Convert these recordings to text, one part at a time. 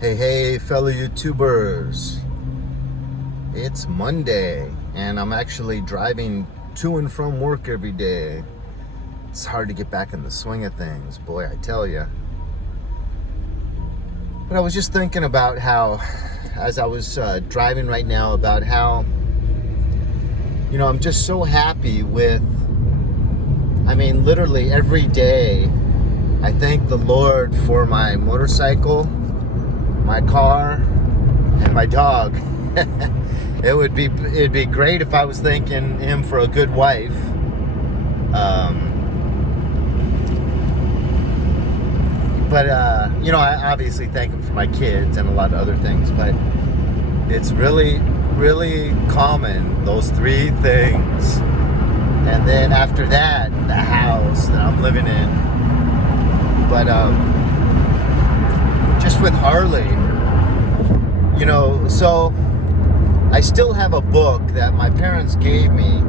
Hey, fellow YouTubers. It's Monday, and I'm actually driving to and from work every day. It's hard to get back in the swing of things, boy, I tell you. But I was just thinking about how, as I was driving right now, about how, I'm just so happy with, literally every day, I thank the Lord for my motorcycle, my car, and my dog. It'd be great if I was thanking him for a good wife. I obviously thank him for my kids and a lot of other things, but it's really, really common, those three things. And then after that, the house that I'm living in. But just with Harley, so I still have a book that my parents gave me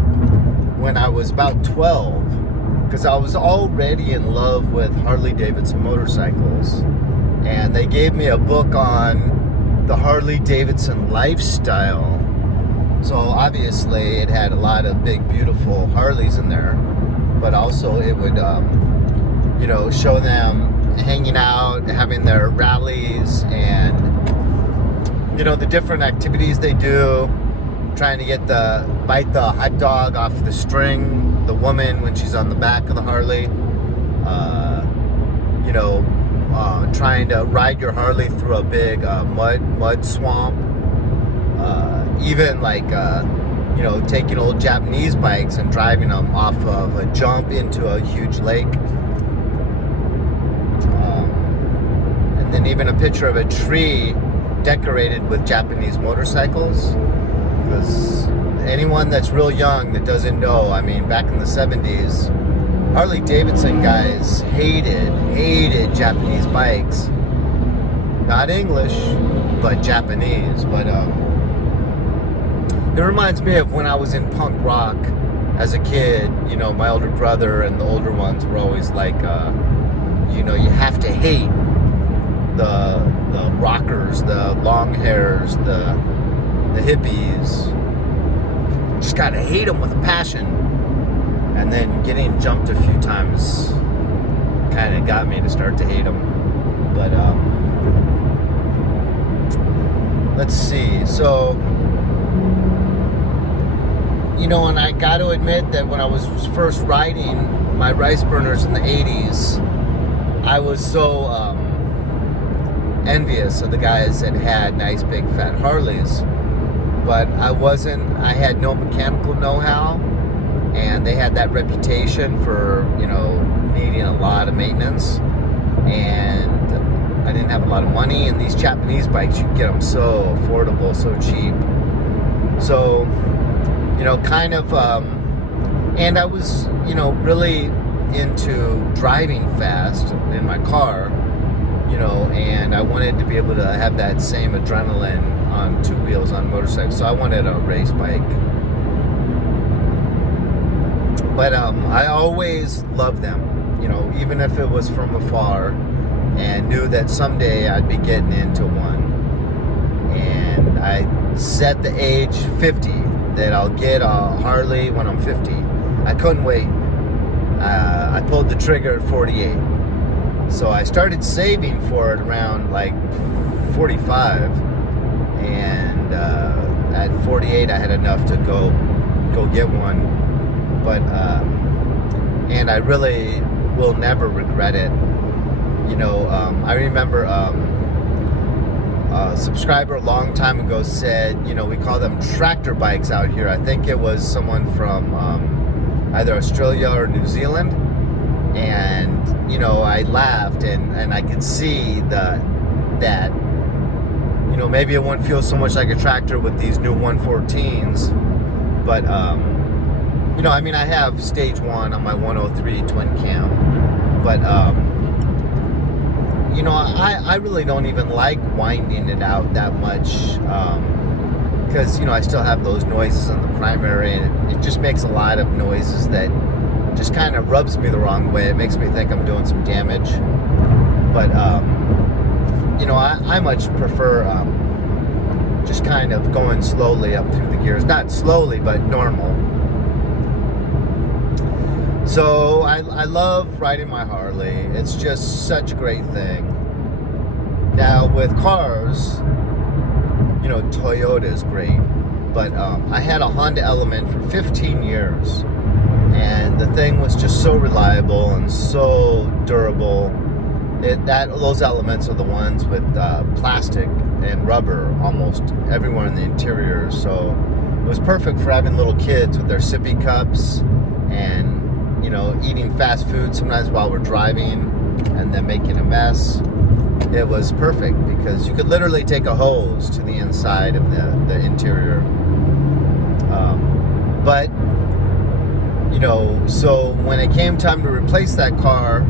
when I was about 12, because I was already in love with Harley-Davidson motorcycles. And they gave me a book on the Harley-Davidson lifestyle. So obviously it had a lot of big, beautiful Harleys in there, but also it would, show them hanging out, having their rallies, and the different activities they do, trying to bite the hot dog off the string, the woman when she's on the back of the Harley, trying to ride your Harley through a big mud swamp, even taking old Japanese bikes and driving them off of a jump into a huge lake. And then even a picture of a tree decorated with Japanese motorcycles. Because anyone that's real young that doesn't know, back in the 70s, Harley-Davidson guys hated Japanese bikes. Not English, but Japanese. But it reminds me of when I was in punk rock as a kid. My older brother and the older ones were always like, you have to hate the rockers, the long hairs, the hippies. Just gotta hate them with a passion. And then getting jumped a few times kind of got me to start to hate them. But let's see. So, and I got to admit that when I was first riding my rice burners in the 80s, I was so envious of the guys that had nice big fat Harleys. But I had no mechanical know-how, and they had that reputation for, needing a lot of maintenance, and I didn't have a lot of money, and these Japanese bikes, you get them so affordable, so cheap. So, and I was, really into driving fast in my car, and I wanted to be able to have that same adrenaline on two wheels on a motorcycle. So I wanted a race bike. But I always loved them, even if it was from afar, and knew that someday I'd be getting into one. And I set the age 50 that I'll get a Harley when I'm 50. I couldn't wait. I pulled the trigger at 48. So I started saving for it around 45, and at 48 I had enough to go get one. But and I really will never regret it. I remember a subscriber a long time ago said, we call them tractor bikes out here. I think it was someone from either Australia or New Zealand. And, I laughed, and I could see that, maybe it wouldn't feel so much like a tractor with these new 114s. But, I have stage 1 on my 103 twin cam. But, I really don't even like winding it out that much. Because, I still have those noises on the primary, and it just makes a lot of noises that just kind of rubs me the wrong way. It makes me think I'm doing some damage. But I much prefer just kind of going slowly up through the gears. Not slowly, but normal. So I love riding my Harley. It's just such a great thing. Now with cars, Toyota is great. But I had a Honda Element for 15 years. And the thing was just so reliable and so durable. Those Elements are the ones with plastic and rubber almost everywhere in the interior. So it was perfect for having little kids with their sippy cups and eating fast food sometimes while we're driving and then making a mess. It was perfect because you could literally take a hose to the inside of the interior. But so when it came time to replace that car,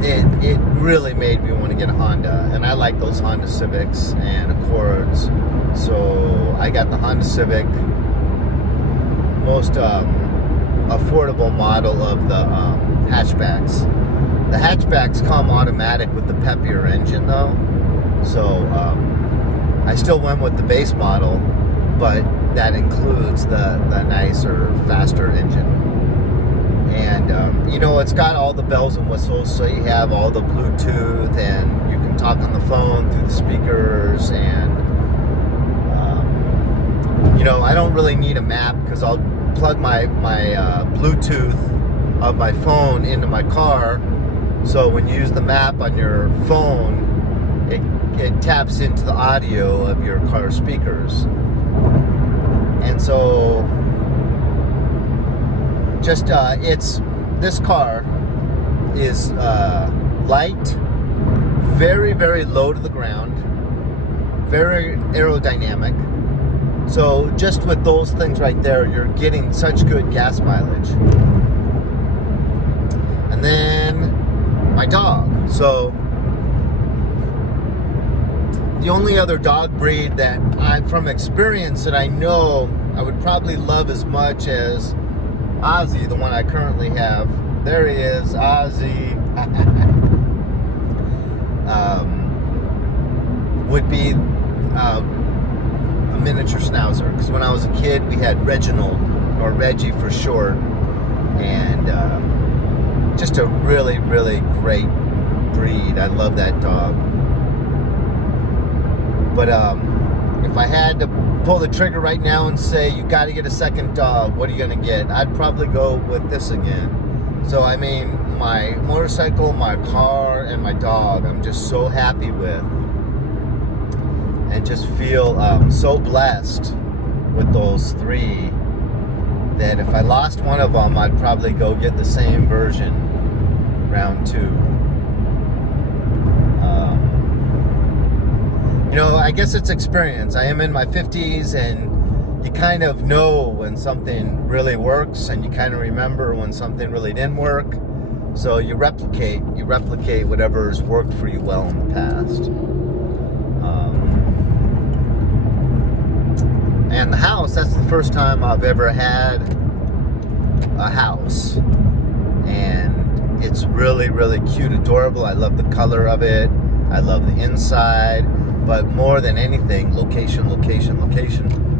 it really made me want to get a Honda. And I like those Honda Civics and Accords. So I got the Honda Civic, most affordable model of the hatchbacks. The hatchbacks come automatic with the peppier engine though. So I still went with the base model, but that includes the nicer, faster engine. And it's got all the bells and whistles, so you have all the Bluetooth, and you can talk on the phone through the speakers. And I don't really need a map because I'll plug my Bluetooth of my phone into my car. So when you use the map on your phone, it taps into the audio of your car speakers. And so just this car is light, very, very low to the ground, very aerodynamic. So just with those things right there, you're getting such good gas mileage. And then my dog. So the only other dog breed that from experience that I know I would probably love as much as Ozzy, the one I currently have. There he is, Ozzy. Would be a miniature schnauzer. Because when I was a kid, we had Reginald, or Reggie for short. And just a really, really great breed. I love that dog. But if I had to pull the trigger right now and say, you got to get a second dog, what are you going to get? I'd probably go with this again. So, I mean, my motorcycle, my car, and my dog, I'm just so happy with. And just feel so blessed with those three that if I lost one of them, I'd probably go get the same version, round two. I guess it's experience. I am in my 50s, and you kind of know when something really works, and you kind of remember when something really didn't work. So you replicate whatever's worked for you well in the past. And the house, that's the first time I've ever had a house. And it's really, really cute, adorable. I love the color of it. I love the inside. But more than anything, location.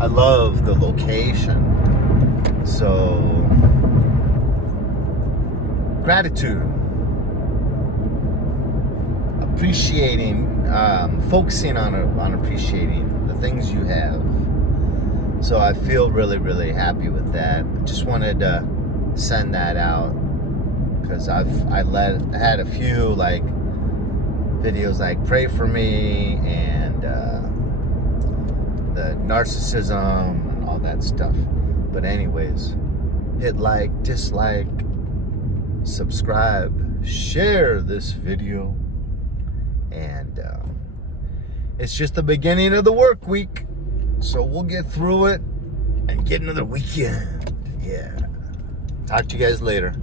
I love the location. So, gratitude. Appreciating, focusing on appreciating the things you have. So I feel really, really happy with that. Just wanted to send that out because I had a few like videos like pray for me and the narcissism and all that stuff. But anyways, hit like, dislike, subscribe, share this video, and it's just the beginning of the work week, so we'll get through it and get another weekend. Yeah. Talk to you guys later.